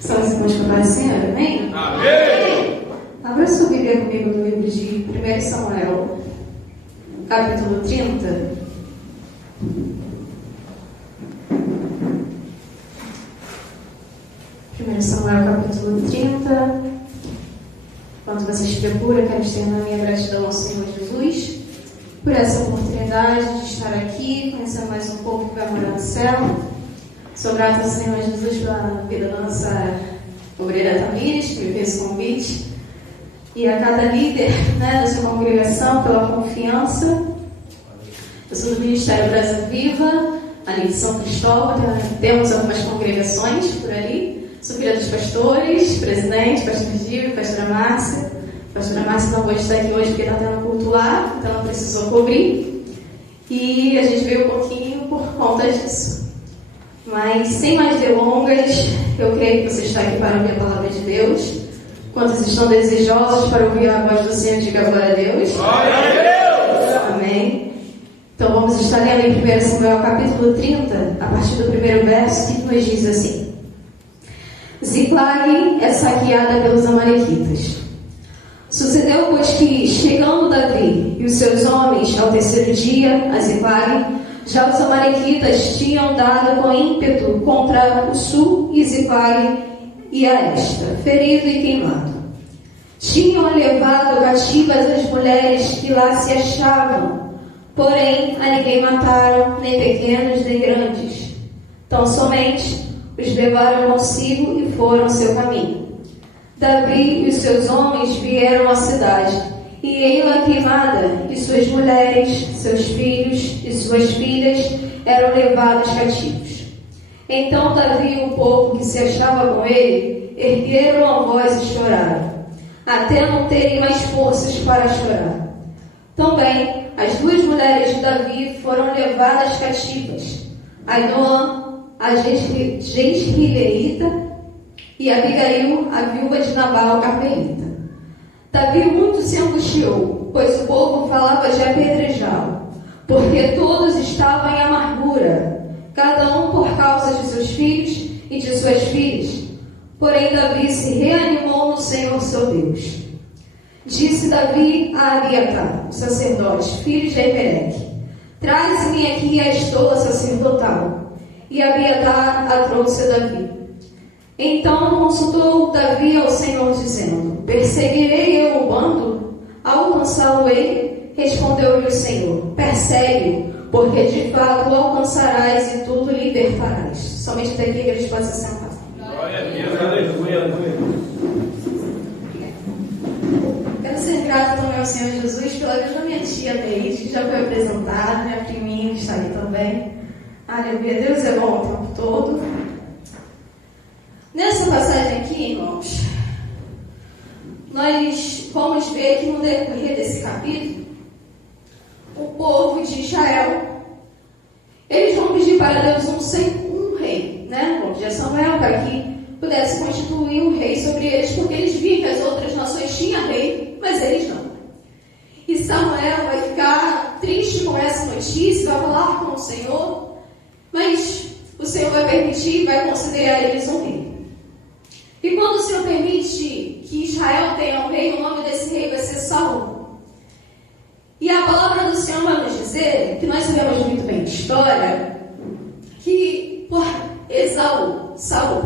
São os irmãos que fazem Senhor, amém? Amém! Abra sua Bíblia comigo no livro de 1 Samuel, capítulo 30. Primeiro Samuel, capítulo 30. Enquanto vocês procuram, quero externar minha gratidão ao Senhor Jesus por essa oportunidade de estar aqui, conhecer mais um pouco que vai morar no céu. Sou grata ao Senhor Jesus pela vida da nossa obreira Tamires, que me fez esse convite, e a cada líder dessa congregação pela confiança. Eu sou do Ministério Brasil Viva, ali de São Cristóvão, temos algumas congregações por ali. Sou filha dos pastores, presidente, pastor Gil e pastora Márcia. Pastora Márcia não pode estar aqui hoje porque está tendo culto lá, então não precisou cobrir. E a gente veio um pouquinho por conta disso. Mas, sem mais delongas, eu creio que você está aqui para ouvir a palavra de Deus. Quantos estão desejosos para ouvir a voz do Senhor, diga glória a Deus. Glória a Deus! Amém. Então vamos estar lendo em 1 Samuel capítulo 30, a partir do primeiro verso, que nos diz assim: Ziklag é saqueada pelos amalequitas. Sucedeu, pois, que, chegando Davi e os seus homens ao terceiro dia a Ziklag, já os amalequitas tinham dado com ímpeto contra o sul e Ziklag e a esta, ferido e queimado. Tinham levado cativas as mulheres que lá se achavam, porém a ninguém mataram, nem pequenos nem grandes. Tão somente os levaram consigo e foram seu caminho. Davi e os seus homens vieram à cidade, e ei-la queimada, e suas mulheres, seus filhos e suas filhas eram levados cativos. Então Davi e o povo que se achava com ele ergueram a voz e choraram, até não terem mais forças para chorar. Também as duas mulheres de Davi foram levadas cativas, Ainoã, a Jezreelita, e Abigail, a viúva de Nabal, carmelita. Davi muito se angustiou, pois o povo falava de apedrejá-lo, porque todos estavam em amargura, cada um por causa de seus filhos e de suas filhas. Porém Davi se reanimou no Senhor seu Deus. Disse Davi a Abiatar, o sacerdote, filho de Aimeleque: Traze-me aqui a estola sacerdotal. E Abiatar a trouxe a Davi. Então consultou Davi ao Senhor, dizendo: Perseguirei eu o bando? Alcançá-lo-ei? Respondeu-lhe o Senhor: Persegue-o, porque de fato o alcançarás e tu libertarás. Somente até aqui a igreja pode se sentar. Glória a Deus, aleluia. Quero ser grata também ao Senhor Jesus pela vida da minha tia Neide, que já foi apresentada, minha priminha que está ali também. Aleluia, Deus é bom o tempo todo. Nessa passagem aqui, irmãos, nós vamos ver que no decorrer desse capítulo, o povo de Israel, eles vão pedir para Deus um rei, né? Vão pedir a Samuel para que pudesse constituir um rei sobre eles, porque eles viam que as outras nações tinham rei, mas eles não. E Samuel vai ficar triste com essa notícia, vai falar com o Senhor, mas o Senhor vai permitir e vai considerar eles um rei. E quando o Senhor permite que Israel tenha um rei, o nome desse rei vai ser Saul. E a palavra do Senhor vai nos dizer, que nós sabemos muito bem de história, que por Saul,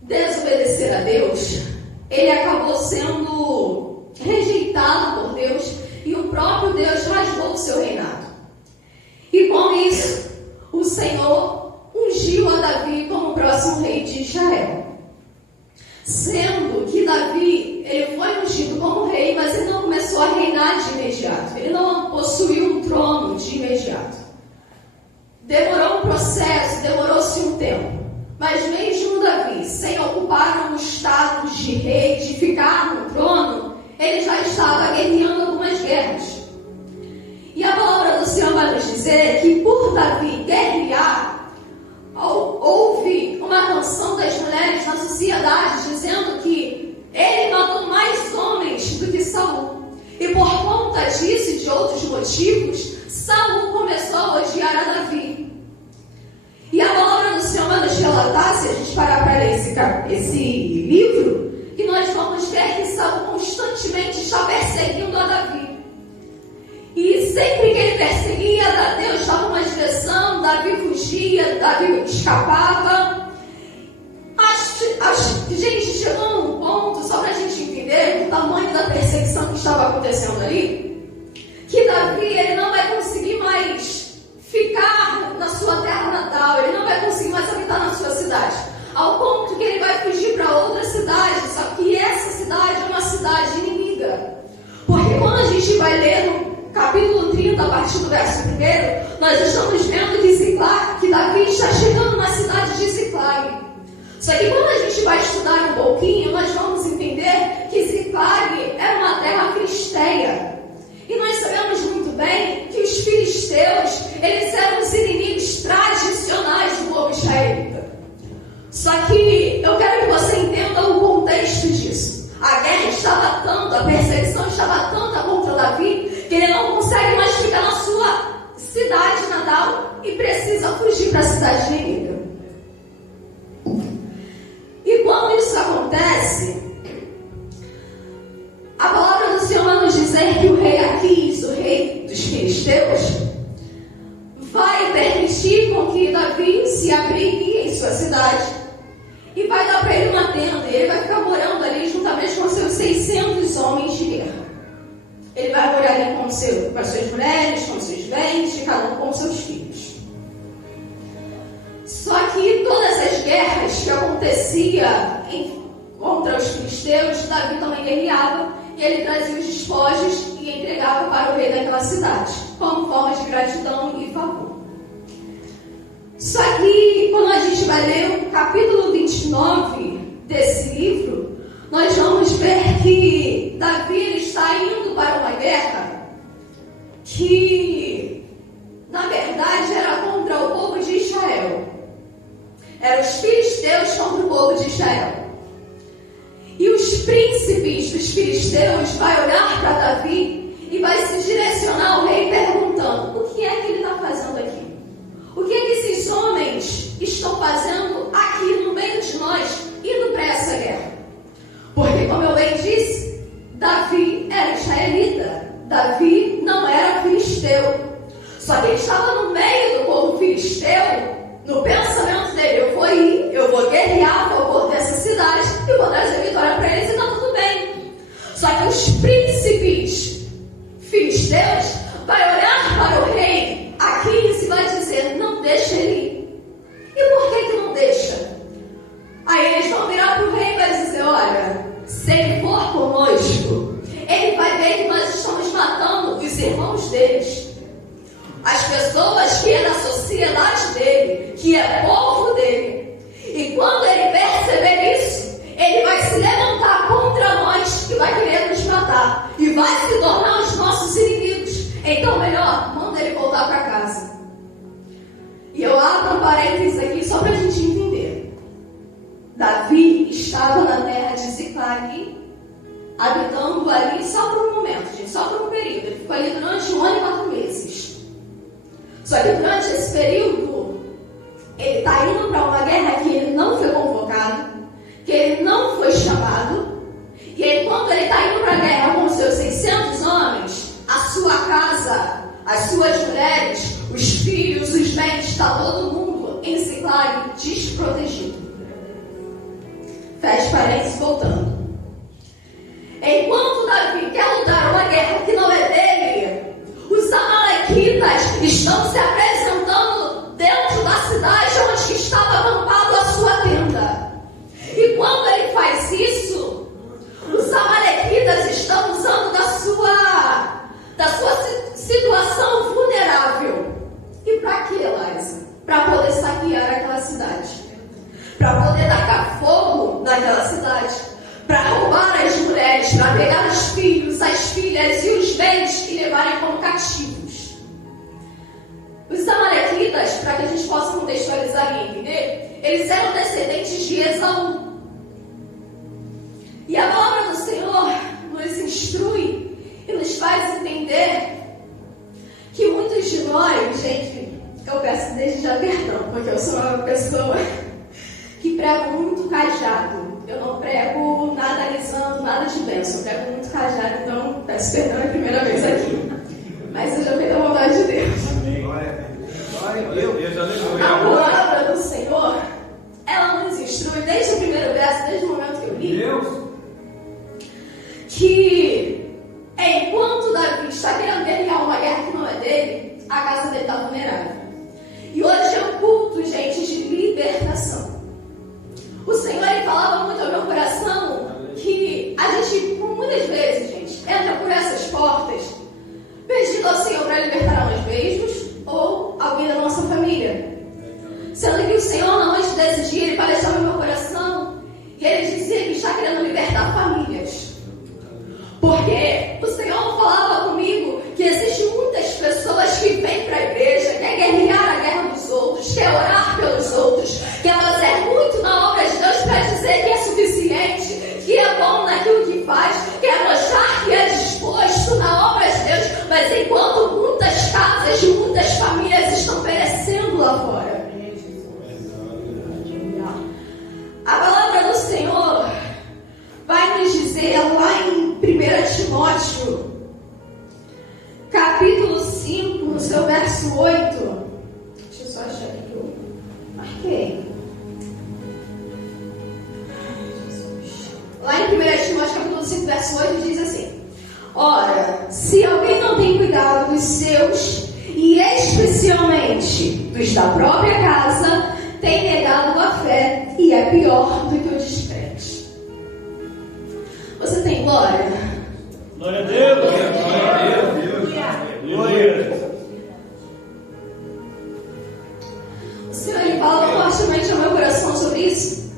desobedecer a Deus, ele acabou sendo rejeitado por Deus e o próprio Deus rasgou o seu reinado. E com isso, o Senhor ungiu a Davi como o próximo rei de Israel. Sendo que Davi, ele foi ungido como rei, mas ele não começou a reinar de imediato. Ele não possuiu um trono de imediato. Demorou um processo, demorou-se um tempo. Mas mesmo Davi, sem ocupar um status de rei, de ficar no trono, ele já estava guerreando algumas guerras. E a palavra do Senhor vai nos dizer que por Davi guerrear, houve uma canção das mulheres na sociedade dizendo que ele matou mais homens do que Saul. E por conta disso e de outros motivos, Saul começou a odiar a Davi. E a palavra do Senhor vai nos relatar, se a gente parar para ler esse esse livro, que nós vamos ver que Saul constantemente está perseguindo a Davi. E sempre que ele perseguia, Deus dava uma direção, Davi fugia, Davi escapava. Gente, chegou um ponto, só para a gente entender o tamanho da perseguição que estava acontecendo ali, que Davi ele não vai conseguir mais ficar na sua terra natal, ele não vai conseguir mais habitar na sua cidade, ao ponto que ele vai fugir para outra cidade, só que essa cidade é uma cidade inimiga. Porque quando a gente vai ler no capítulo 30, a partir do verso 1, nós estamos vendo que Davi está chegando na cidade de Ziclag. Só que quando a gente vai estudar um pouquinho, nós vamos entender que Ziclag era uma terra filisteia. E nós sabemos muito bem que os filisteus, eles eram os inimigos tradicionais do povo israelita. Só que eu quero que você entenda o contexto disso. A guerra estava tanto, a perseguição estava tanta contra Davi, que ele não consegue mais ficar na sua cidade natal e precisa fugir para a cidade inimiga. E quando isso acontece, a palavra do Senhor vai nos dizer que o rei Aquis, o rei dos filisteus, vai permitir com que Davi se abrigue em sua cidade e vai dar para ele uma tenda, e ele vai ficar morando ali juntamente com seus 600 homens de guerra. Ele vai morar ali com as suas mulheres, com seus bens, e cada um com seus filhos. Só que todas as guerras que aconteciam contra os filisteus, Davi também guerreava, e ele trazia os despojos e entregava para o rei daquela cidade, como forma de gratidão e favor. Só que quando a gente vai ler o capítulo 29 desse livro, nós vamos ver que Davi ele está indo para uma guerra que, na verdade, era contra o povo de Israel. Eram os filisteus contra o povo de Israel. E os príncipes dos filisteus vão olhar para Davi e vai se direcionar ao rei perguntando: o que é que ele está fazendo aqui? O que é que esses homens estão fazendo aqui no meio de nós, indo para essa guerra? Porque, como eu bem disse, Davi era israelita. Davi não era filisteu. Só que ele estava no meio do povo filisteu. No pensamento dele, eu vou ir, eu vou guerrear a favor dessa cidade e vou trazer vitória para eles e está tudo bem. Só que os príncipes filisteus vão olhar para o rei Aquis e vai dizer: não deixa ele ir. E por que não deixa? Aí eles vão virar para o rei e vai dizer: olha, se ele for conosco, ele vai ver que nós estamos matando os irmãos deles. As pessoas que é da sociedade dele, que é povo dele. E quando ele perceber isso, ele vai se levantar contra nós e vai querer nos matar. E vai se tornar os nossos inimigos. Então, melhor, manda ele voltar para casa. E eu abro um parênteses aqui só para a gente entender. Davi estava na terra de Ziclag, habitando ali só por um momento, gente, só por um período. Ele ficou ali durante 1 ano e 4 meses. Só que durante esse período, ele está indo para uma guerra que ele não foi convocado, que ele não foi chamado. E aí, quando ele está indo para a guerra com seus 600 homens, a sua casa, as suas mulheres, os filhos, os bens, está todo mundo em Ziclag desprotegido. Fecha parênteses, voltando. Enquanto Davi quer lutar uma guerra que não é dele, os amalequitas estão se apresentando dentro da cidade onde estava acampado a sua tenda. E quando ele faz isso, os amalequitas estão usando da sua situação vulnerável. E para quê, Laísa? Para poder saquear aquela cidade. Para poder tacar fogo naquela cidade. Para roubar as mulheres, para pegar os filhos, as filhas e os bens e levarem como cativos. Os amalequitas, para que a gente possa contextualizar e entender, eles eram descendentes de Esaú. E a palavra do Senhor nos instrui e nos faz entender que muitos de nós, gente, eu peço desde já perdão, porque eu sou uma pessoa que prego muito cajado. Eu não prego nada alisando, nada de bênção. Eu prego muito cajado, então peço perdão a primeira vez aqui. Mas eu já vi a vontade de Deus. A palavra do Senhor, ela nos instrui desde o primeiro verso, desde o momento que eu li, que enquanto Davi está querendo guerrear uma guerra que não é dele, a casa dele está vulnerável. E hoje é um culto, gente, de libertação. O Senhor, ele falava muito ao meu coração que a gente, muitas vezes, gente, entra por essas portas pedindo ao Senhor para libertar a nós mesmos ou alguém da nossa família. Sendo que o Senhor, não antes desse dia, ele palestrava no meu coração e ele dizia que está querendo libertar famílias. Porque o Senhor falava comigo que existem muitas pessoas que vêm para a igreja, quer guerrear a guerra dos outros, quer orar pelos outros, quer fazer muito na obra de Deus para dizer que é suficiente, que é bom naquilo que faz, quer mostrar que é disposto na obra de Deus, mas enquanto muitas casas de muitas famílias estão perecendo lá fora. A palavra do Senhor vai nos dizer lá em 1 Timóteo, capítulo 5, no seu verso 8. Deixa eu só achar aqui que eu marquei. Lá em 1 Timóteo, capítulo 5, verso 8, diz assim: ora, se alguém não tem cuidado dos seus, e especialmente dos da própria casa, tem negado a fé e é pior do que o descrente. Você tem glória? Glória a Deus! Glória a Deus! Glória! O Senhor, ele fala fortemente ao meu coração sobre isso.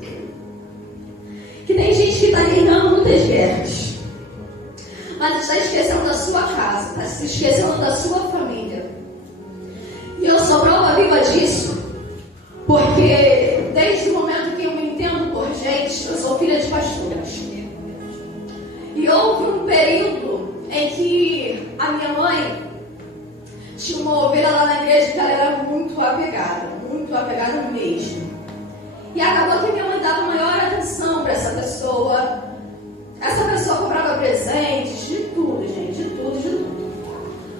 Que tem gente que está guerreando muitas guerras, mas está esquecendo da sua casa, está se esquecendo da sua família. E eu sou prova viva disso, porque desde o momento que eu me entendo por gente, eu sou filha de pastores. E houve um período em que a minha mãe tinha uma ovelha lá na igreja que ela era muito apegada mesmo. E acabou que minha mãe dava maior atenção para essa pessoa. Essa pessoa comprava presentes, de tudo, gente, de tudo.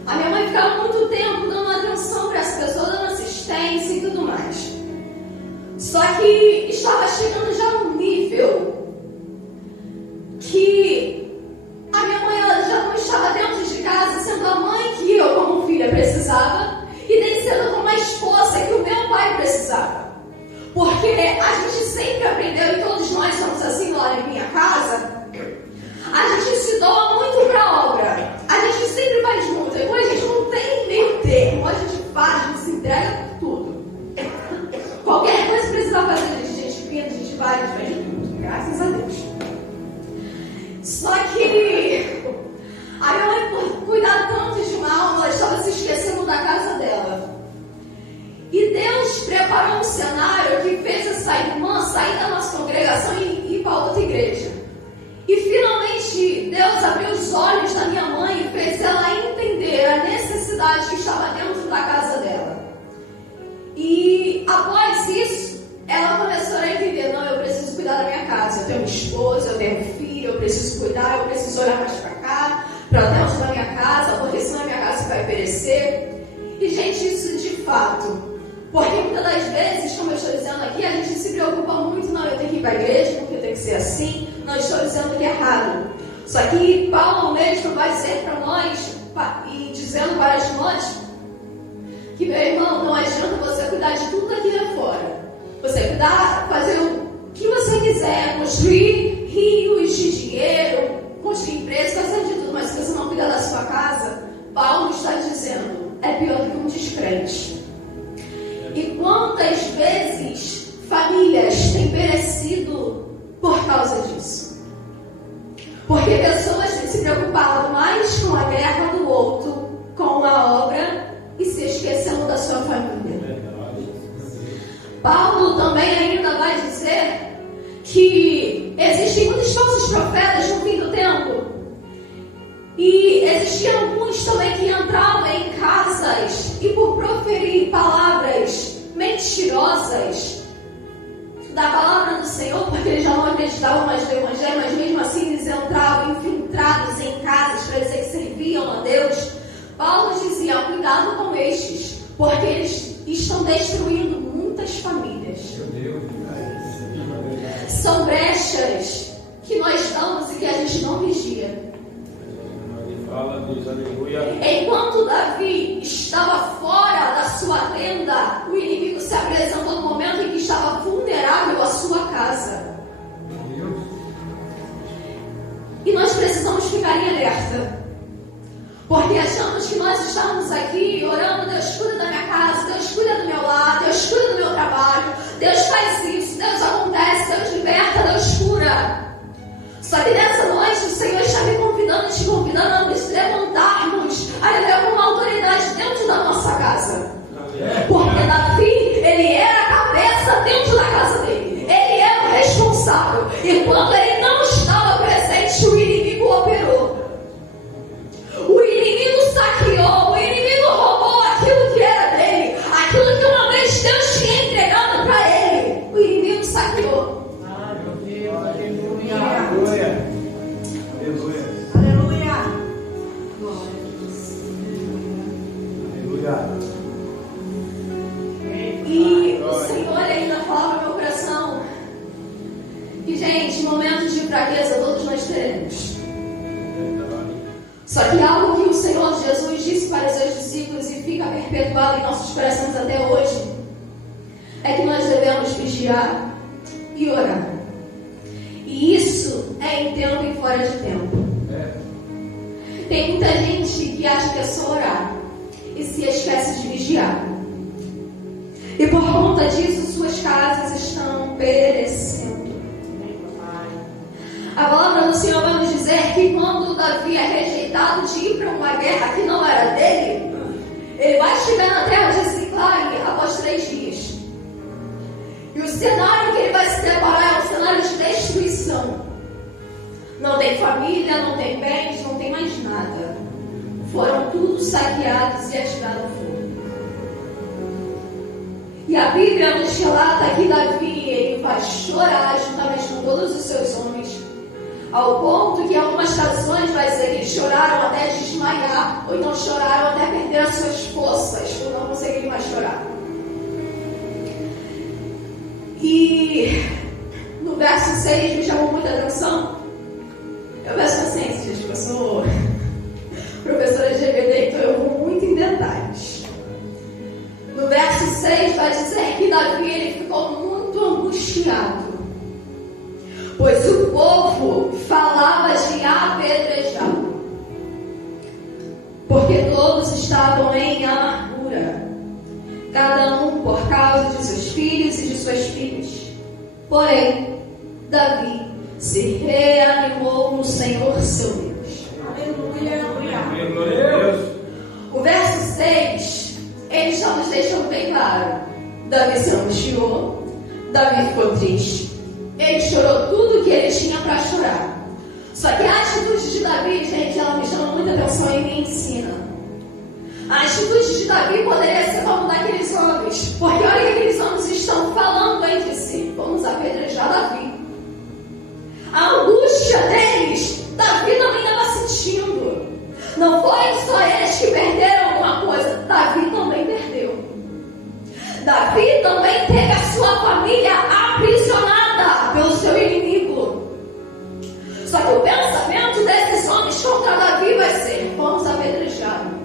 A minha mãe ficava muito tempo dando atenção para essa pessoa, dando assistência e tudo mais. Só que estava chegando já num nível que a minha mãe, ela já não estava dentro de casa sendo a mãe que eu, como filha, precisava, e nem sendo como a esposa que o meu pai precisava. Porque a gente sempre aprendeu, e todos nós somos assim lá em minha casa, a gente se doa muito para a obra. A gente sempre faz muito. Então a gente não tem meio termo. A gente faz, a gente se entrega por tudo. Qualquer coisa que precisar fazer, a gente pinta, a gente vai, a gente faz de tudo. Graças a Deus. Só que a minha mãe, por cuidar tanto de uma alma, ela estava se esquecendo da casa dela. E Deus preparou um cenário que fez essa irmã sair da nossa congregação e ir para outra igreja. E finalmente Deus abriu os olhos da minha mãe e fez ela entender a necessidade que estava dentro da casa dela. E após isso, ela começou a entender: não, eu preciso cuidar da minha casa. Eu tenho uma esposa, eu tenho um filho, eu preciso cuidar, eu preciso olhar mais para cá, para dentro da minha casa, porque senão a minha casa vai perecer. E gente, isso de fato. Porque muitas das vezes, como eu estou dizendo aqui, a gente se preocupa muito: não, eu tenho que ir para a igreja, porque eu tenho que ser assim. Não estou dizendo que é errado. Só que Paulo mesmo vai dizer para nós, e dizendo para Timóteo, que, meu irmão, não adianta você cuidar de tudo aqui lá fora. Você cuidar, fazer o que você quiser, construir rios de dinheiro, construir empresas, fazer de tudo, mas se você não cuidar da sua casa, Paulo está dizendo, é pior do que um descrente. E quantas vezes famílias têm perecido por causa disso? Porque pessoas têm se preocupado mais com a guerra do outro, com a obra, e se esquecendo da sua família. Paulo também ainda vai dizer que existem muitos falsos profetas no fim do tempo. E existiam alguns também que entravam em casas e, por proferir palavras mentirosas, da palavra do Senhor, porque eles já não acreditavam mais no Evangelho, mas mesmo assim eles entravam infiltrados em casas para dizer que serviam a Deus. Paulo dizia: cuidado com estes, porque eles estão destruindo muitas famílias. São brechas que nós damos e que a gente não vigia. Enquanto Davi estava fora da sua tenda, o inimigo se apresentou no momento em que estava vulnerável à sua casa. E nós precisamos ficar em alerta, porque achamos que nós estamos aqui orando: Deus cuida da minha casa, Deus cuida do meu lar, Deus cuida do meu trabalho, Deus faz isso, Deus acontece, Deus liberta, Deus cura. Só que nessa noite o Senhor está me convidando e te convidando a nos levantarmos, a ter alguma autoridade dentro da nossa casa. Porque Davi, ele era a cabeça dentro da casa dele. Ele era o responsável. E quando ele não estava presente, o inimigo operou. O inimigo saqueou, o inimigo roubou aquilo que era dele, aquilo que uma vez Deus tinha entregado para ele. O inimigo saqueou. Aleluia. Aleluia. Aleluia. E o Senhor ainda fala no meu coração que, gente, momentos de fraqueza todos nós teremos. Só que algo que o Senhor Jesus disse para os seus discípulos e fica perpetuado em nossos corações até hoje é que nós devemos vigiar e orar. E isso é em tempo e fora de tempo. Tem muita gente que acha que é só orar e se esquece de vigiar. E por conta disso, suas casas estão perecendo. A palavra do Senhor vai nos dizer que quando Davi é rejeitado de ir para uma guerra que não era dele, ele vai chegar na terra de Ziclag após 3 dias. E o cenário que ele vai se deparar é um cenário de destruição. Não tem família, não tem bens, não tem mais nada. Foram tudo saqueados e atirados ao fogo. E a Bíblia nos relata que Davi, ele vai chorar juntamente com todos os seus homens, ao ponto que em algumas traduções vai dizer que eles choraram até desmaiar, ou então choraram até perder as suas forças, por não conseguirem mais chorar. E no verso 6 me chamou muita atenção. Eu peço paciência, gente, porque eu sou professora de EBD, então eu vou muito em detalhes. No verso 6 vai dizer que Davi, ele ficou muito angustiado, pois o povo falava de apedrejá-lo, porque todos estavam em amargura, cada um por causa de seus filhos e de suas filhas. Porém, Davi se reanimou no Senhor seu Deus. Aleluia. O verso 6, ele já nos deixou bem claro. Davi se angustiou, Davi ficou triste, ele chorou tudo que ele tinha para chorar. Só que a atitude de Davi, gente, ela me chama muita atenção e me ensina. A atitude de Davi poderia ser como daqueles homens, porque olha que aqueles homens estão falando entre si: vamos apedrejar Davi. A angústia deles, Davi também estava sentindo. Não foram só eles que perderam alguma coisa, Davi também perdeu. Davi também teve a sua família aprisionada pelo seu inimigo. Só que o pensamento desses homens contra Davi vai ser: vamos apedrejá-lo.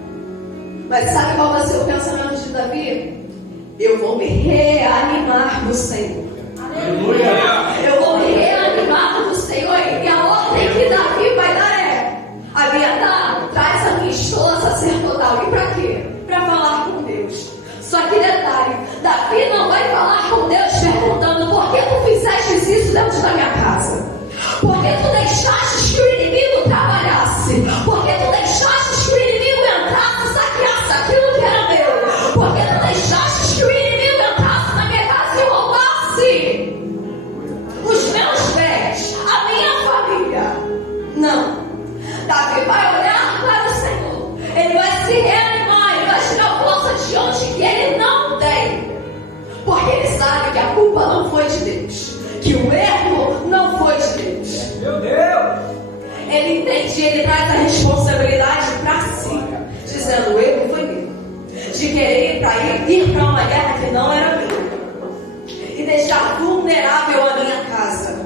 Mas sabe qual vai ser o pensamento de Davi? Eu vou me reanimar no Senhor. Aleluia. Eu vou me reanimar no Senhor. E a ordem que Davi vai dar é: Abiatar, traz a minha esposa sacerdotal. E para quê? Para falar com Deus. Só que detalhe, Davi não vai falar com Deus perguntando: por que tu fizestes isso dentro da minha casa? Por que tu deixaste que o inimigo trabalhasse? Por que tu deixaste que o inimigo entrasse e saqueasse aquilo que era meu? Por que tu deixaste que o inimigo entrasse na minha casa e roubasse? ele traz a responsabilidade para si, dizendo: o erro foi meu, de querer ir para uma guerra que não era minha e deixar vulnerável a minha casa.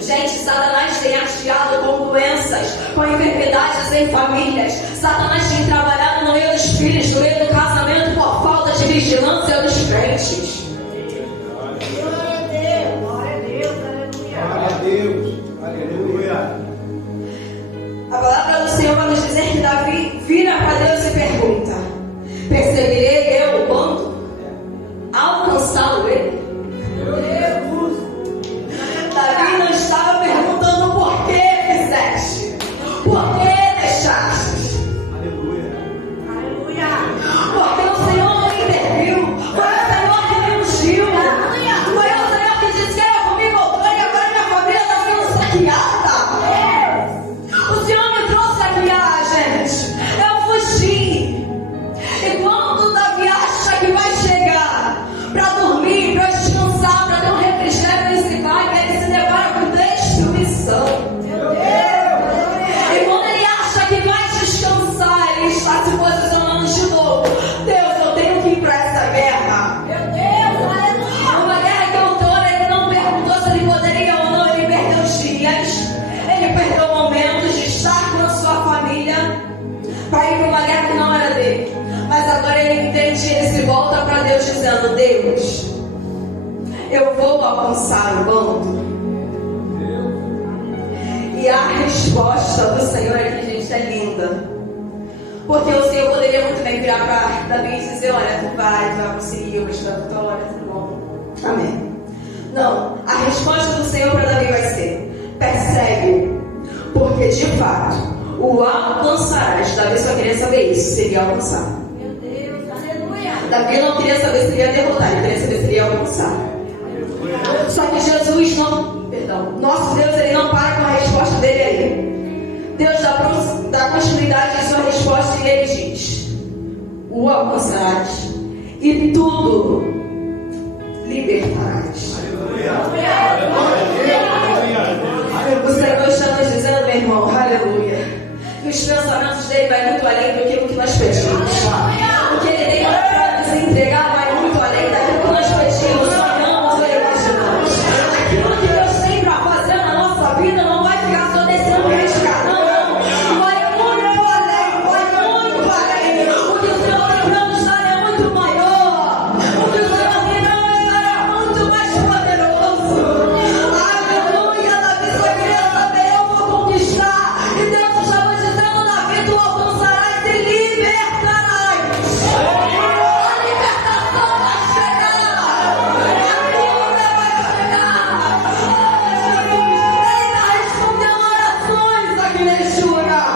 Gente, Satanás tem hasteado com doenças, com enfermidades em famílias. Satanás tem trabalhado no meio dos filhos, no meio do casamento, por falta de vigilância dos crentes. A palavra do Senhor vai nos dizer que Davi vira para Deus e pergunta: perseguirei eu quando alcançá-lo ele? Davi não estava perguntando por que fizeste, por que deixaste. Porque o Senhor não interviu, foi o Senhor que me ungiu, foi o Senhor que disse que era comigo outrora e agora minha família está sendo saqueada. O Senhor me trouxe aqui, gente, eu fugi. E quando Davi acha que vai chegar para dormir, para descansar, para ter um refrigério nesse vale, ele se depara com destruição. E quando ele acha que vai descansar, ele está se posicionando de novo. Deus, eu tenho que ir para essa guerra. Uma guerra que o autor, ele não perguntou se ele poderia ou não, ele perdeu dias, ele perdeu momentos de estar com a sua família para ir para uma guerra que não era dele. Mas agora ele entende, ele se volta para Deus dizendo: Deus, eu vou alcançar o bando. E a resposta do Senhor aqui, gente, é linda. Porque o Senhor poderia muito bem virar para Davi e dizer: olha, tu vai conseguir, eu vou te dar vitória, tudo bom. Amém. Não, a resposta do Senhor para Davi vai ser: persegue, porque de fato o alcançarás. Davi só queria saber isso, se ele ia alcançar. Meu Deus, aleluia. Davi não queria saber se ele ia derrotar, ele queria saber se ele ia alcançar. Só que Jesus não, nosso Deus, ele não para com a resposta dele aí. Deus dá continuidade à sua resposta e ele diz: o alcançarás e tudo libertarás. O Senhor está nos dizendo, meu irmão, aleluia, que os pensamentos dele vai muito além do que nós pedimos. O que ele tem para nos entregar vai muito além daquilo que nós pedimos, sonhamos ou imaginamos. Aquilo que Deus tem para fazer na nossa vida não vai ficar só descendo nesse canal, não. Vai muito além, vai muito além. O que o Senhor tem para nos dar é muito maior. O que o Senhor tem para nos dar é muito mais poderoso. Aleluia, Davi só queria saber: eu vou conquistar. E Deus estava dizendo: Davi, tu alcançarás e libertarás. A libertação vai chegar. A cura vai chegar. Ele está respondendo orações aqui neste lugar.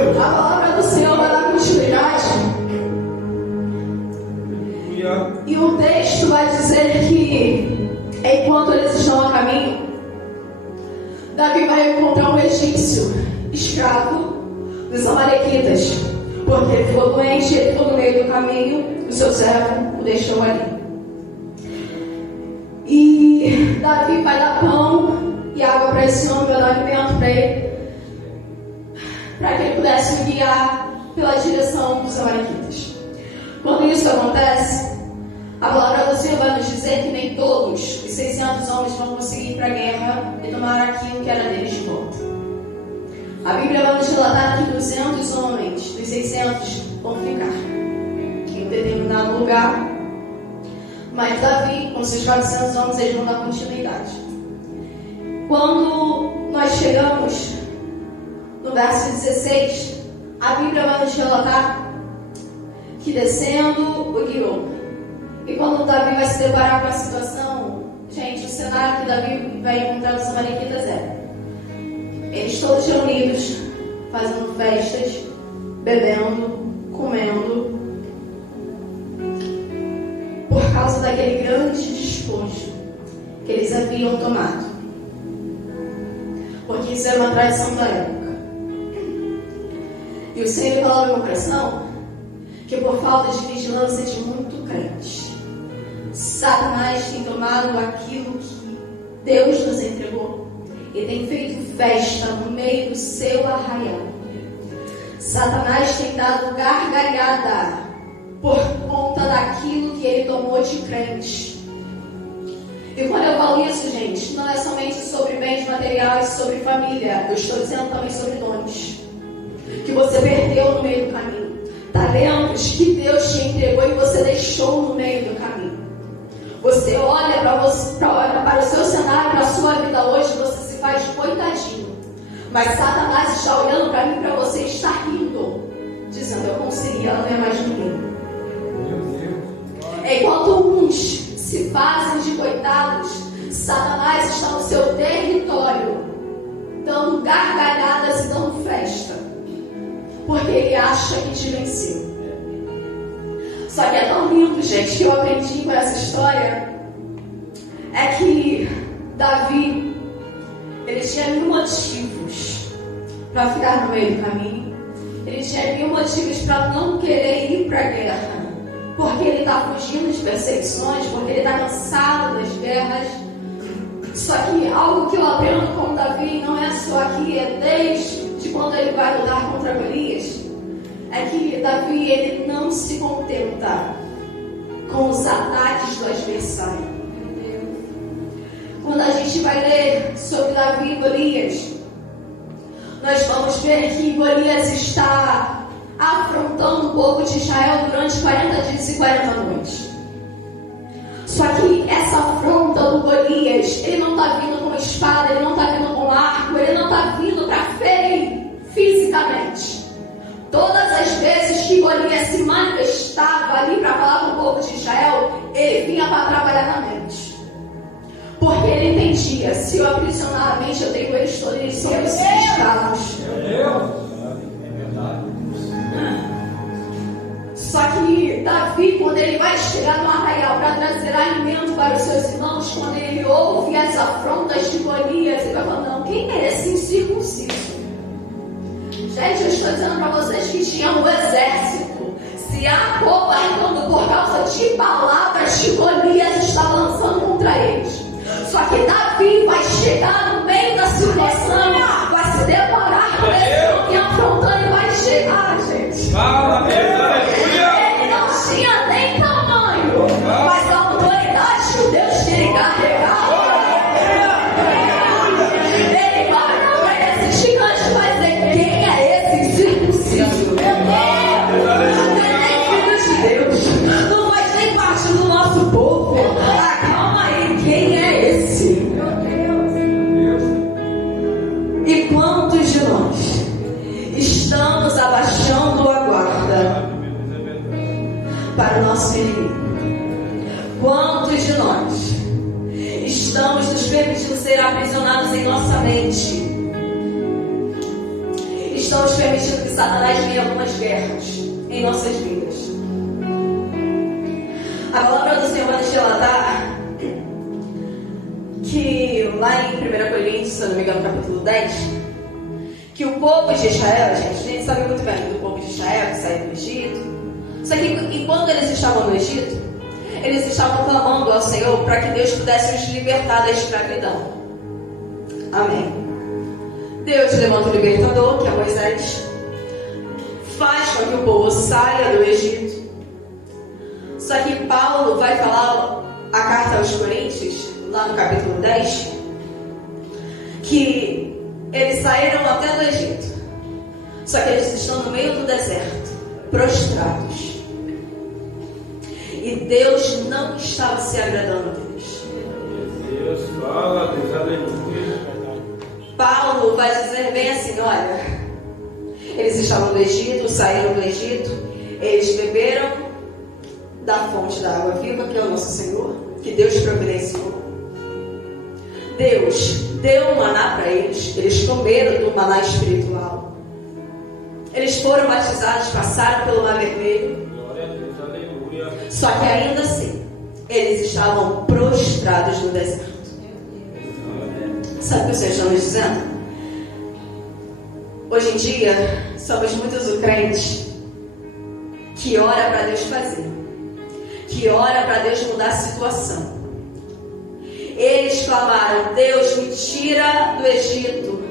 A palavra do Senhor vai dar continuidade. E o texto vai dizer que, enquanto eles estão a caminho, Davi vai encontrar um egípcio, escravo dos amalequitas, porque ele ficou doente, ele ficou no meio do caminho, o seu servo o deixou ali. E Davi vai dar pão e água para esse homem, vai dar alimento para ele, para que ele pudesse guiar pela direção dos amalequitas. Quando isso acontece, a palavra do Senhor vai nos dizer que nem todos os 600 homens vão conseguir ir para a guerra e tomar aquilo que era deles de volta. A Bíblia vai nos relatar que 200 homens dos 600 vão ficar em um determinado lugar, mas Davi, com seus 400 homens, eles vão dar continuidade. Quando nós chegamos no verso 16, a Bíblia vai nos relatar que descendo o guiou. E quando Davi vai se deparar com a situação, gente, o cenário que Davi vai encontrar dos amalequitas é: eles todos reunidos, fazendo festas, bebendo, comendo, por causa daquele grande despojo que eles haviam tomado. porque isso era uma tradição da época. E o Senhor falou no meu coração que por falta de vigilância de muito crente, Satanás tem tomado aquilo que Deus nos entregou e tem feito festa no meio do seu arraial. Satanás tem dado gargalhada por conta daquilo que ele tomou de crente. E quando eu falo isso, gente, não é somente sobre bens materiais, sobre família. Eu estou dizendo também sobre dons que você perdeu no meio do caminho, talentos que Deus te entregou e você deixou no meio do caminho. Você olha para o seu cenário, para a sua vida hoje, você se faz coitadinho. Mas Satanás está olhando para mim e para você, está rindo, dizendo: eu consegui, ela não é mais ninguém. Enquanto uns se fazem de coitados, Satanás está no seu território, dando gargalhadas e dando festa, porque ele acha que te venceu. Só que é tão lindo, gente, que eu aprendi com essa história, é que Davi, ele tinha 1000 motivos para ficar no meio do caminho. Ele tinha 1000 motivos para não querer ir para a guerra, porque ele está fugindo de perseguições, porque ele está cansado das guerras. Só que algo que eu aprendo com Davi não é só aqui, é desde quando ele vai lutar contra Golias, é que Davi, ele não se contenta com os ataques do adversário. Quando a gente vai ler sobre Davi e Golias, nós vamos ver que Golias está afrontando o povo de Israel durante 40 dias e 40 noites. Só que essa afronta do Golias, ele não está vindo com espada, ele não está vindo com arco, ele não está vindo para ferir fisicamente. Todas as vezes que Golias se manifestava ali para falar com o povo de Israel, ele vinha para trabalhar na mente. Porque ele entendia: se eu aprisionar a mente, eu tenho eles todos, eles são os escravos. Só que Davi, quando ele vai chegar no arraial para trazer alimento para os seus irmãos, quando ele ouve as afrontas de Golias, ele vai falar: não, quem é esse incircunciso? Gente, eu estou dizendo para vocês que tinha um exército se acovardando por causa de palavras que Golias está lançando contra eles. Só que Davi vai chegar no meio da situação, vai se deparar com esse homem afrontando e vai chegar, gente. Ele não tinha nem tamanho, mas a autoridade que Deus tinha carregado. Ele vai esse gigante e vai dizer: quem é esse incircunciso? Não é nem filho de Deus, não faz nem parte do nosso povo. Calma aí, quem é esse? E quantos de nós estamos abaixando a guarda para o nosso inimigo? Quantos de nós estamos nos permitindo ser aprisionados em nossa mente? Estamos permitindo que Satanás venha algumas guerras em nossas vidas. A palavra do Senhor vai nos relatar que lá em 1 Coríntios, se eu não me engano, capítulo 10, que o povo de Israel, a gente sabe muito bem do povo de Israel que saiu do Egito. Só que enquanto eles estavam no Egito, eles estavam clamando ao Senhor para que Deus pudesse os libertar da escravidão. Amém. Deus levanta o libertador, que é Moisés, faz com que o povo saia do Egito. Só que Paulo vai falar a carta aos Coríntios, lá no capítulo 10, que eles saíram até do Egito, só que eles estão no meio do deserto, prostrados, e Deus não estava se agradando deles. Deus fala, Deus, aleluia. Paulo vai dizer bem assim: olha, eles estavam no Egito, saíram do Egito, eles beberam da fonte da água viva, que é o nosso Senhor, que Deus providenciou. Deus deu um maná para eles, eles comeram do maná espiritual. Eles foram batizados, passaram pelo Mar Vermelho. Glória a Deus, aleluia. Só que ainda assim, eles estavam prostrados no deserto. Sabe o que o Senhor está nos dizendo? Hoje em dia, somos muitos os crentes que ora para Deus fazer, que ora para Deus mudar a situação. Eles clamaram: Deus, me tira do Egito,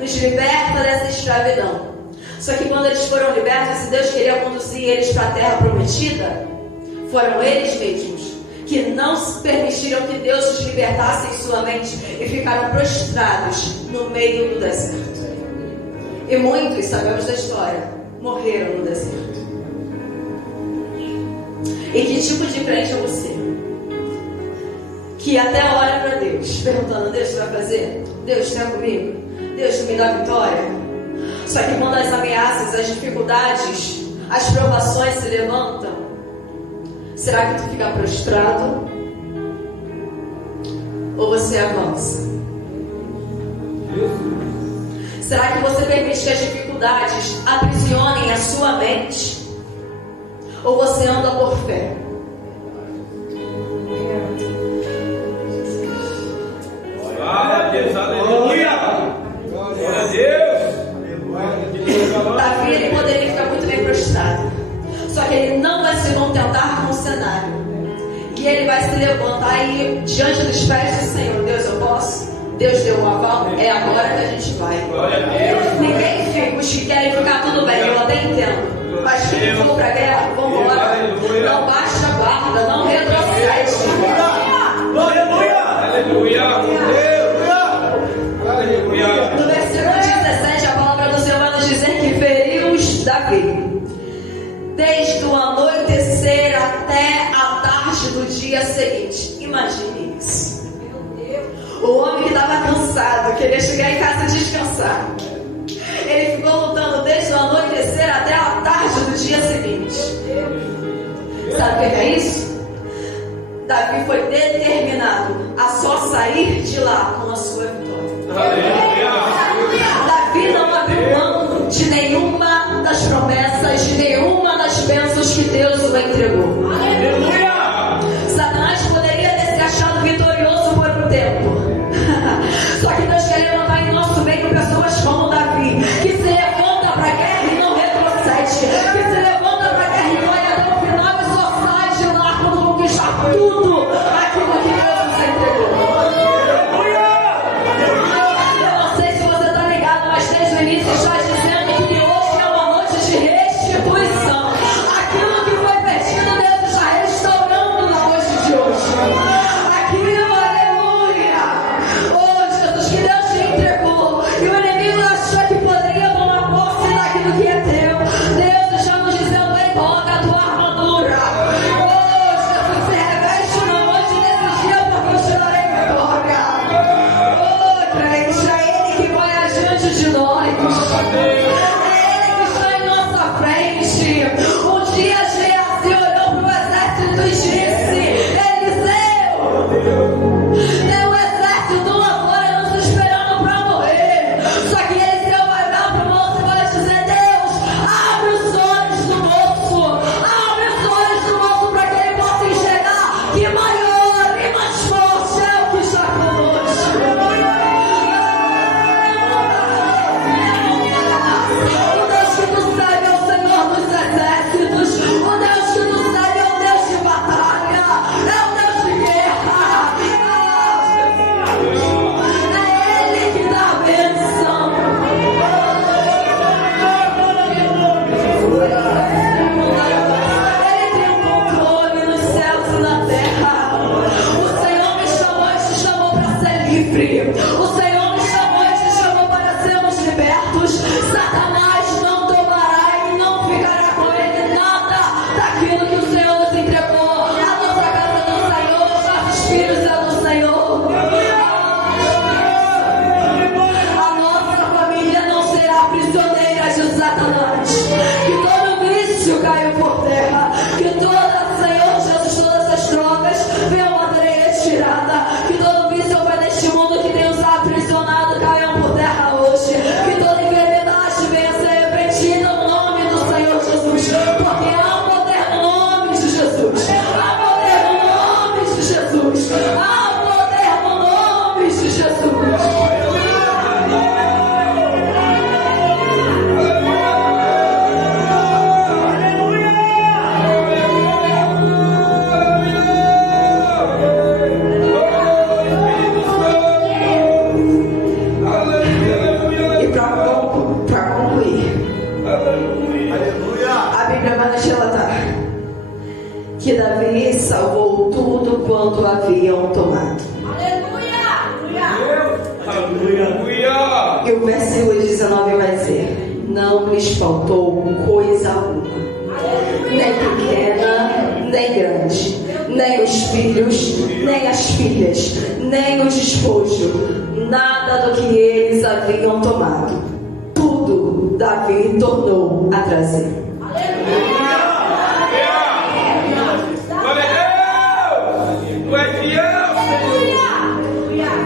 nos liberta dessa escravidão. Só que quando eles foram libertos, e Deus queria conduzir eles para a terra prometida, foram eles mesmos que não se permitiram que Deus os libertasse em sua mente e ficaram prostrados no meio do deserto. E muitos, sabemos da história, morreram no deserto. E que tipo de crente é você? Que até ora para Deus, perguntando: Deus, tu vai fazer? Deus, tu é comigo? Deus, tu me dá vitória? Só que quando as ameaças, as dificuldades, as provações se levantam, será que tu fica prostrado? Ou você avança? Será que você permite que as dificuldades aprisionem a sua mente? Ou você anda por fé? Glória a Deus, aleluia! Glória a Deus! Davi, ele poderia ficar muito bem prostrado. Só que ele não vai se contentar com o cenário. E ele vai se levantar e diante dos pés do Senhor: Deus, eu posso? Deus deu um aval, é agora que a gente vai. Glória a Deus! Ninguém fica, os que querem ficar tudo bem, eu até entendo. Mas quem for para a guerra, vamos embora. Não baixa a guarda, não retrocede. Aleluia! Aleluia! Aleluia! No versículo 17, a palavra do Senhor vai nos dizer que feriu-os Davi, desde o anoitecer até a tarde do dia seguinte. Imagine isso. O homem que estava cansado, queria chegar em casa e descansar. Ele ficou lutando desde o anoitecer até a tarde do dia seguinte. Sabe o que é isso? Davi foi determinado a só sair de lá com a sua vitória. Davi não abriu mão de nenhuma das promessas, de nenhuma das bênçãos que Deus o entregou. Satanás poderia ter se achado vitorioso por um tempo. Só que Deus quer levantar em nosso meio pessoas como Davi, que se levanta para a guerra e não retrocede, que se levanta para a guerra e vai até o final e só sai de lá quando conquistar tudo aquilo que Deus nos entregou. Eu não sei se você está ligado, mas desde o início está dizendo que hoje é uma noite de restituição. Aquilo que foi perdido, Deus está restaurando na noite de hoje. Aquilo, aleluia! Oh, Jesus, que Deus te entregou e o inimigo achou que poderia tomar posse daquilo que é teu. Deus está nos dizendo: vem, coloca a tua armadura. Oh, Jesus, se reveste na noite desse dia, porque eu te darei vitória. Oh, crente, é Ele que vai adiante de nós. É Ele que está em nossa frente. Um dia Geazi olhou para o exército e disse: Eliseu, tem um exército lá fora nos esperando para morrer. Só que Eliseu vai dar para o moço e vai dizer: Deus, abre os olhos do moço, abre os olhos do moço para que ele possa enxergar que maior e mais forte é o que está conosco. O Deus que tu serve é o Senhor dos exércitos. O Deus que tu serve é o Deus de batalha, é o Deus de guerra. É Ele que dá a bênção. Ele tem o controle nos céus e na terra. O Senhor me chamou e te chamou para ser livre. O Senhor me chamou e te chamou para sermos libertos. Satanás não tomará e não ficará com ele nada daquilo que o Senhor nos entregou. A nossa casa é do Senhor, os nossos filhos é do Senhor. A nossa família não será prisioneira de Satanás. Que todo vício caiu por terra. Que toda, Senhor Jesus, todas as drogas venham a ser retirada. Que todo vício, Pai, neste mundo que tem nos aprisionado caiam por terra hoje. Que toda enfermidade venha a ser repreendida no nome do Senhor Jesus. Porque há poder no nome de Jesus. Há poder no nome de Jesus. Há poder no nome de Jesus. haviam tomado. Aleluia. E o versículo 19 vai dizer: não lhes faltou coisa alguma, nem pequena, nem grande, nem os filhos, nem as filhas, nem o despojo, nada do que eles haviam tomado. Tudo Davi tornou a trazer. Glória a Deus. Tu és fiel, Senhor.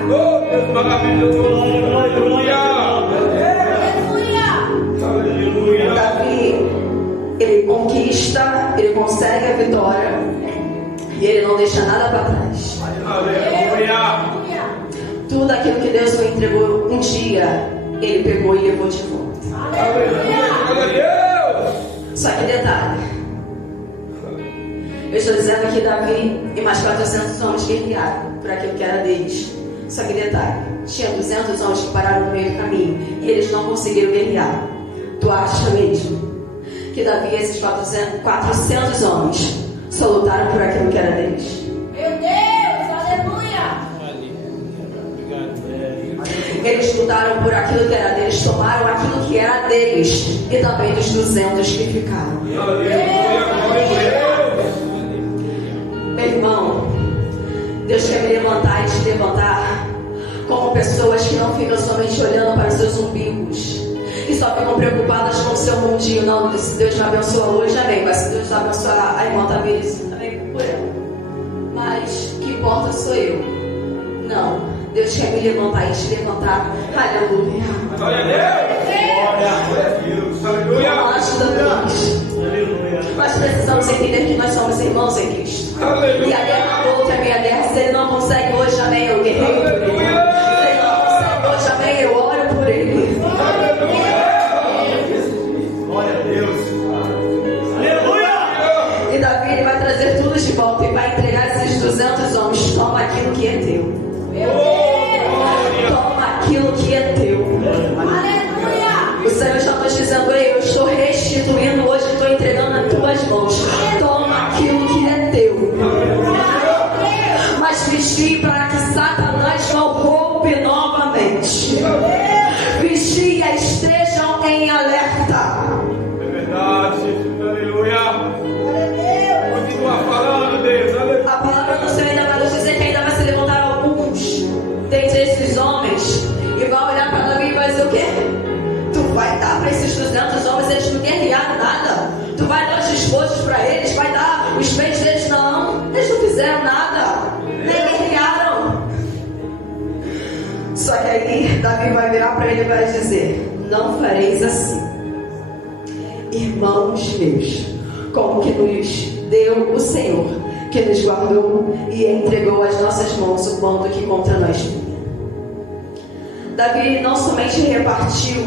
Oh, Deus maravilhoso. Aleluia. Aleluia. Davi, ele conquista, ele consegue a vitória e ele não deixa nada para trás. Aleluia. Tudo aquilo que Deus me entregou um dia, ele pegou e levou de volta. Aleluia. Glória a Deus. Só que detalhe, eu estou dizendo que Davi e mais 400 homens guerrearam por aquilo que era deles. Só que detalhe, tinha 200 homens que pararam no meio do caminho e eles não conseguiram guerrear. Tu acha mesmo que Davi e esses 400 homens só lutaram por aquilo que era deles? Meu Deus, aleluia. Eles lutaram por aquilo que era deles, tomaram aquilo que era deles e também dos 200 que ficaram. Meu irmão, Deus quer me levantar e te levantar como pessoas que não ficam somente olhando para os seus umbigos e só ficam preocupadas com o seu mundinho. Não, se Deus me abençoa hoje, amém. Mas se Deus abençoar a irmã Tamires, também por ela. Mas o que importa sou eu. Não, Deus quer me levantar e te levantar. Aleluia. Glória a Deus. Aleluia. Com a ajuda de Deus. Nós precisamos entender que nós somos irmãos em Cristo. Aleluia. E a guerra do outro é minha guerra. Se ele não consegue hoje, amém, eu guerreio por ele. Se ele não consegue hoje, amém, eu oro por ele. Glória a Deus. Aleluia. E Davi, ele vai trazer tudo de volta e vai entregar esses 200 homens. Toma aquilo que é teu. Toma aquilo que é teu. O Senhor está nos dizendo: ei, eu estou restituindo hoje, estou entregando nas tuas mãos. Toma aquilo que é teu. Mas vigie para que Satanás não roube novamente. Vigia, estejam em alerta. É verdade. Aleluia. Continua falando, Deus. Aleluia. A palavra do Senhor ainda vai nos dizer que ainda vai se levantar alguns dentre esses homens e vai olhar para Davi e vai dizer o quê? Tu vai dar para esses 200 homens, eles não guerrearam nada. Tu vai dar os despojos para eles, vai dar os bens deles. Não, eles não fizeram nada, nem guerrearam. Só que aí Davi vai virar para ele e vai dizer: não fareis assim, irmãos meus, como que nos deu o Senhor, que nos guardou e entregou às nossas mãos o bando que contra nós vinha. Davi não somente repartiu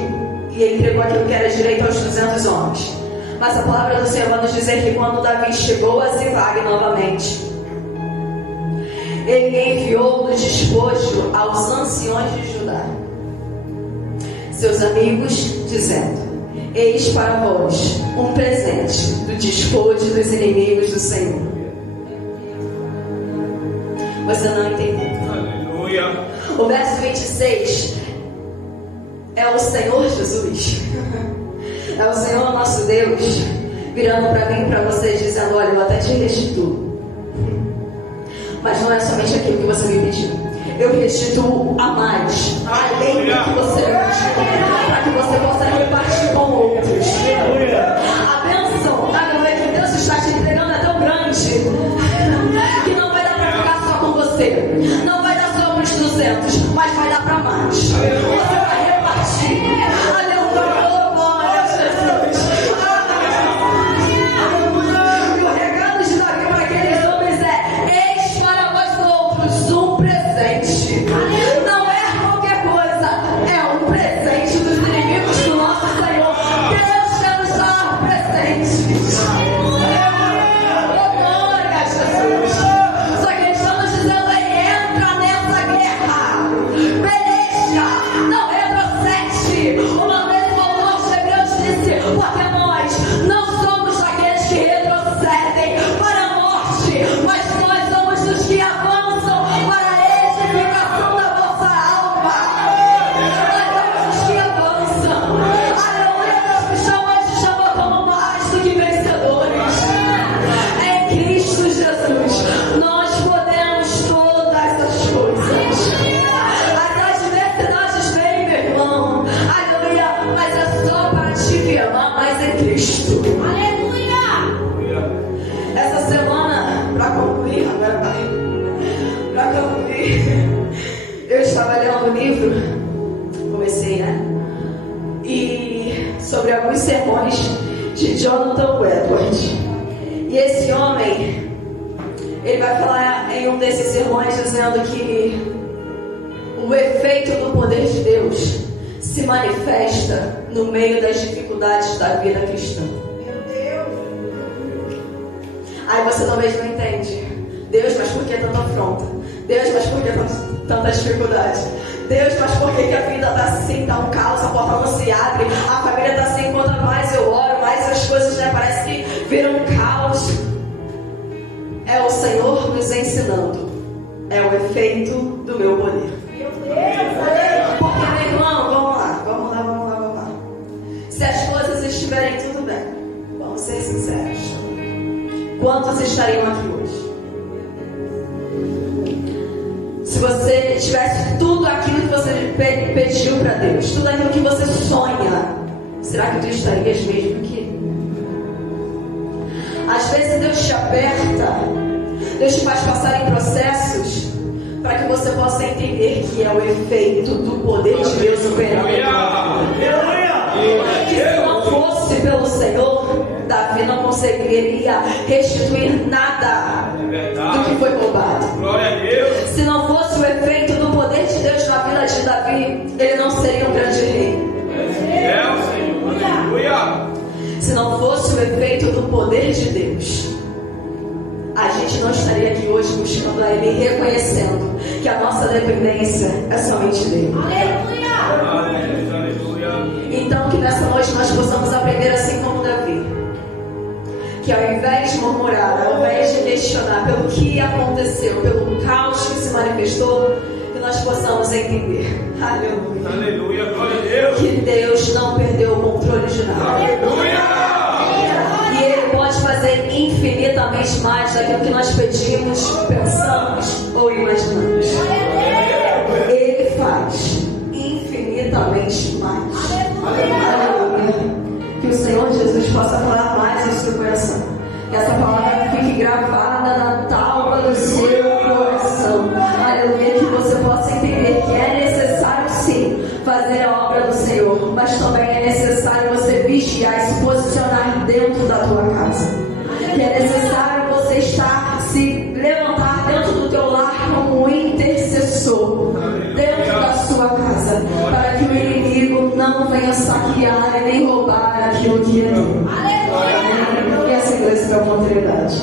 e entregou aquilo que era direito aos 200 homens, mas a palavra do Senhor vai nos dizer que quando Davi chegou a Ziklag novamente, ele enviou no despojo aos anciões de Judá, seus amigos, dizendo: eis para vós um presente do despojo dos inimigos do Senhor. Você não entendeu? Aleluia. O verso 26 é o Senhor Jesus. É o Senhor nosso Deus virando para mim e para vocês dizendo: olha, eu até te restituo, mas não é somente aquilo que você me pediu. Eu restituo a mais, além do que você me pediu, para que você possa repartir com outros. A bênção, aleluia, que Deus está te entregando é tão grande que não vai dar para ficar só com você. Não vai dar só para os 200, mas vai dar para mais. Você vai repartir. Aleluia, glória a Jesus. E o regalo de Davi para aqueles homens é: eis para vós outros um presente. Não é qualquer coisa, é um presente dos inimigos do nosso Senhor. Deus quer nos dar presentes. Oh, glória a Jesus. Só que eles estão nos dizendo: entra nessa guerra, peleja, não retrocede. eu estava lendo um livro, comecei, né? E sobre alguns sermões de Jonathan Edwards. E esse homem, ele vai falar em um desses sermões dizendo que o efeito do poder de Deus se manifesta no meio das dificuldades da vida cristã. Aí você talvez não entende. Deus, mas por que tanta afronta? Deus, mas por que tanta dificuldade? Deus, mas por que a vida está assim, está um caos, a porta não se abre, a família está assim, quanto mais eu oro, mais as coisas, né, parece que viram um caos. É o Senhor nos ensinando. É o efeito do meu poder. Porque, meu irmão, vamos lá. Se as coisas estiverem tudo bem, vamos ser sinceros. Quantos estariam aqui hoje? Se você tivesse tudo aquilo que você pediu para Deus, tudo aquilo que você sonha, será que tu estarias mesmo aqui? Às vezes Deus te aperta, Deus te faz passar em processos para que você possa entender que é o efeito do poder de Deus operando. Que se não fosse pelo Senhor, Davi não conseguiria restituir nada do que foi roubado. Se não fosse o efeito do poder de Deus na vida de Davi, ele não seria um grande rei. Se não fosse o efeito do poder de Deus, a gente não estaria aqui hoje buscando a Ele e reconhecendo que a nossa dependência é somente dele. Então que nessa noite nós possamos aprender assim como Davi, que ao invés de murmurar, ao invés de questionar pelo que aconteceu, pelo caos que se manifestou, que nós possamos entender, aleluia, glória a Deus, que Deus não perdeu o controle de nada, aleluia. E Ele pode fazer infinitamente mais daquilo que nós pedimos, pensamos ou imaginamos. Ele faz infinitamente mais. Aleluia. Que o Senhor Jesus possa falar mais em seu coração. Que essa palavra fique gravada na tábua do seu coração. Aleluia. Que você possa entender que é necessário sim fazer a obra do Senhor, mas também é necessário você vigiar e se posicionar dentro da tua casa. Que é necessário você se levantar dentro do teu lar como um intercessor dentro da sua casa, para que o inimigo não venha saquear e nem roubar aquilo que é dele. E essa igreja é uma oportunidade.